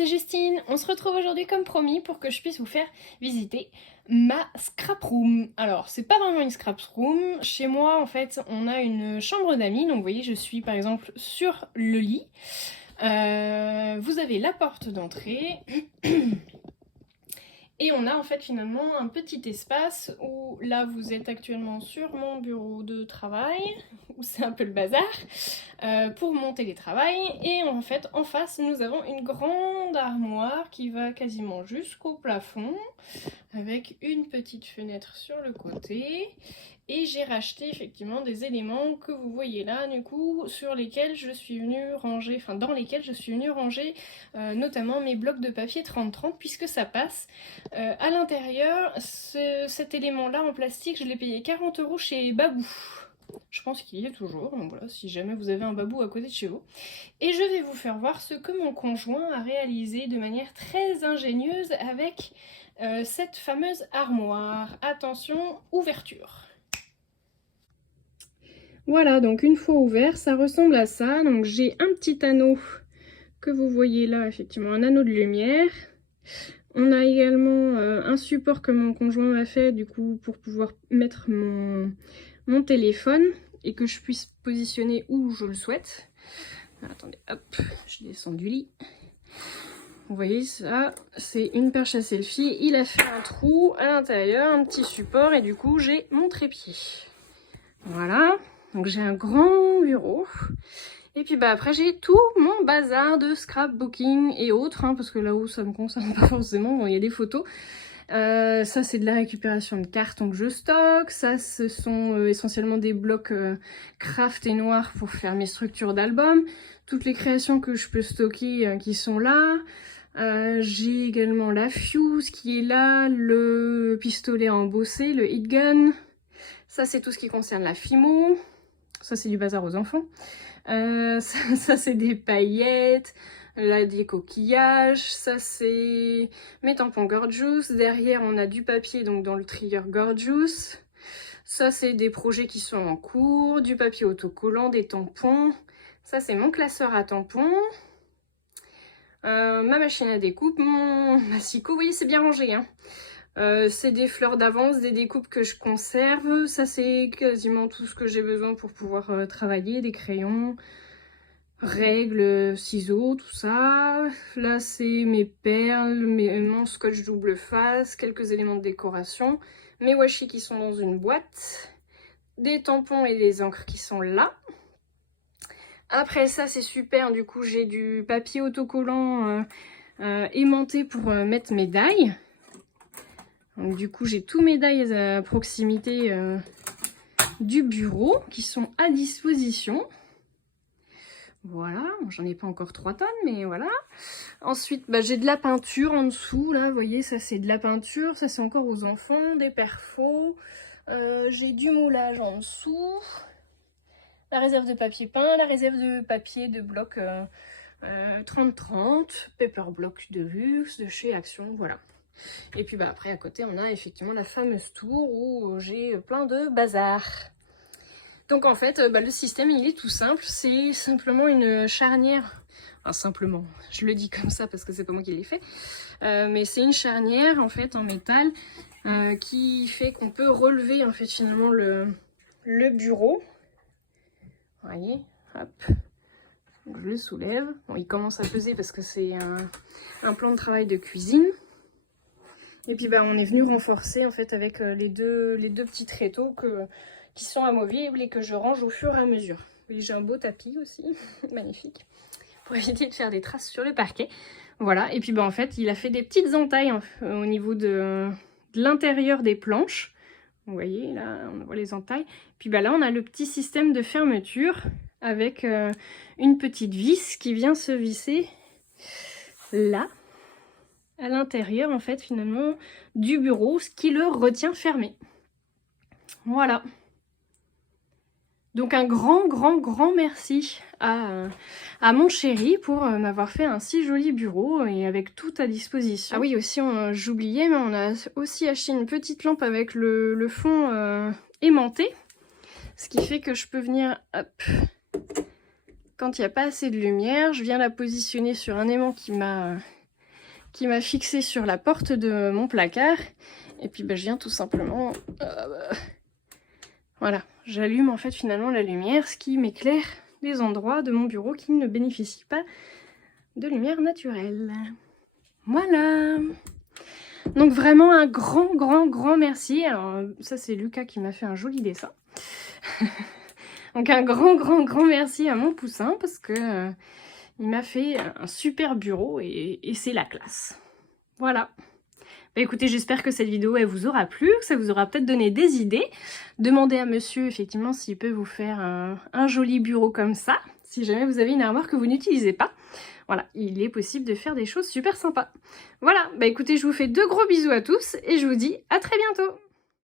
c'est Justine. On se retrouve aujourd'hui comme promis pour que je puisse vous faire visiter ma scrap room. Alors, c'est pas vraiment une scrap room. Chez moi, en fait, on a une chambre d'amis. Donc, vous voyez, je suis par exemple sur le lit. Vous avez la porte d'entrée. Et on a en fait finalement un petit espace où là vous êtes actuellement sur mon bureau de travail, où c'est un peu le bazar, pour mon télétravail. Et en fait en face nous avons une grande armoire qui va quasiment jusqu'au plafond, avec une petite fenêtre sur le côté. Et j'ai racheté effectivement des éléments que vous voyez là, du coup, sur lesquels je suis venue ranger, enfin dans lesquels je suis venue ranger notamment mes blocs de papier 30-30 puisque ça passe. À l'intérieur, cet élément-là en plastique, je l'ai payé 40 € chez Babou. Je pense qu'il y est toujours, donc voilà, si jamais vous avez un Babou à côté de chez vous. Et je vais vous faire voir ce que mon conjoint a réalisé de manière très ingénieuse avec cette fameuse armoire. Attention, ouverture. Voilà, donc une fois ouvert, ça ressemble à ça. Donc j'ai un petit anneau que vous voyez là, effectivement, un anneau de lumière. On a également un support que mon conjoint m'a fait, du coup, pour pouvoir mettre mon téléphone et que je puisse positionner où je le souhaite. Attendez, hop, je descends du lit. Vous voyez, ça, c'est une perche à selfie. Il a fait un trou à l'intérieur, un petit support, et du coup, j'ai mon trépied. Voilà, donc j'ai un grand bureau. Et puis bah après j'ai tout mon bazar de scrapbooking et autres, hein, parce que là-haut ça me concerne pas forcément, bon il y a des photos. Ça c'est de la récupération de cartons que je stocke, ça ce sont essentiellement des blocs craft et noirs pour faire mes structures d'albums, toutes les créations que je peux stocker qui sont là. J'ai également la fuse qui est là, le pistolet à embosser, le heat gun, ça c'est tout ce qui concerne la Fimo, ça c'est du bazar aux enfants. Ça c'est des paillettes, là des coquillages, ça c'est mes tampons Gorgeous, derrière on a du papier donc dans le trieur Gorgeous, ça c'est des projets qui sont en cours, du papier autocollant, des tampons, ça c'est mon classeur à tampons, ma machine à découpe, mon massicot, vous voyez c'est bien rangé hein. C'est des fleurs d'avance, des découpes que je conserve. Ça, c'est quasiment tout ce que j'ai besoin pour pouvoir travailler. Des crayons, règles, ciseaux, tout ça. Là, c'est mes perles, mon scotch double face, quelques éléments de décoration. Mes washi qui sont dans une boîte. Des tampons et des encres qui sont là. Après ça, c'est super. Du coup, j'ai du papier autocollant aimanté pour mettre mes die. Donc, du coup, j'ai tous mes dies à proximité du bureau qui sont à disposition. Voilà, j'en ai pas encore 3 tonnes, mais voilà. Ensuite, bah, j'ai de la peinture en dessous, là, vous voyez, ça c'est de la peinture, ça c'est encore aux enfants, des perfos. J'ai du moulage en dessous, la réserve de papier peint, la réserve de papier de bloc 30-30, paper block de luxe, de chez Action, voilà. Et puis bah après à côté on a effectivement la fameuse tour où j'ai plein de bazar. Donc en fait le système il est tout simple, c'est simplement une charnière. Enfin simplement, je le dis comme ça parce que c'est pas moi qui l'ai fait. Mais c'est une charnière en fait en métal qui fait qu'on peut relever en fait finalement le bureau. Vous voyez, hop. Donc, je le soulève. Bon il commence à peser parce que c'est un plan de travail de cuisine. Et puis bah, on est venu renforcer en fait avec les deux petits tréteaux qui sont amovibles et que je range au fur et à mesure. J'ai un beau tapis aussi, magnifique, pour éviter de faire des traces sur le parquet. Voilà, et puis bah, en fait il a fait des petites entailles au niveau de l'intérieur des planches. Vous voyez, là on voit les entailles. Puis bah, là on a le petit système de fermeture avec une petite vis qui vient se visser là. À l'intérieur en fait finalement du bureau, ce qui le retient fermé. Voilà. Donc un grand merci à mon chéri pour m'avoir fait un si joli bureau et avec tout à disposition. Ah oui aussi j'oubliais mais on a aussi acheté une petite lampe avec le fond aimanté. Ce qui fait que je peux venir, hop, quand il n'y a pas assez de lumière, je viens la positionner sur un aimant qui m'a qui m'a fixé sur la porte de mon placard. Et puis je viens tout simplement... voilà, j'allume en fait finalement la lumière, ce qui m'éclaire des endroits de mon bureau qui ne bénéficient pas de lumière naturelle. Voilà. Donc vraiment un grand merci. Alors ça c'est Lucas qui m'a fait un joli dessin. Donc un grand merci à mon poussin parce que il m'a fait un super bureau et c'est la classe. Voilà. Bah écoutez, j'espère que cette vidéo elle vous aura plu, que ça vous aura peut-être donné des idées. Demandez à monsieur effectivement s'il peut vous faire un joli bureau comme ça, si jamais vous avez une armoire que vous n'utilisez pas. Voilà, il est possible de faire des choses super sympas. Voilà, bah écoutez, je vous fais de gros bisous à tous et je vous dis à très bientôt.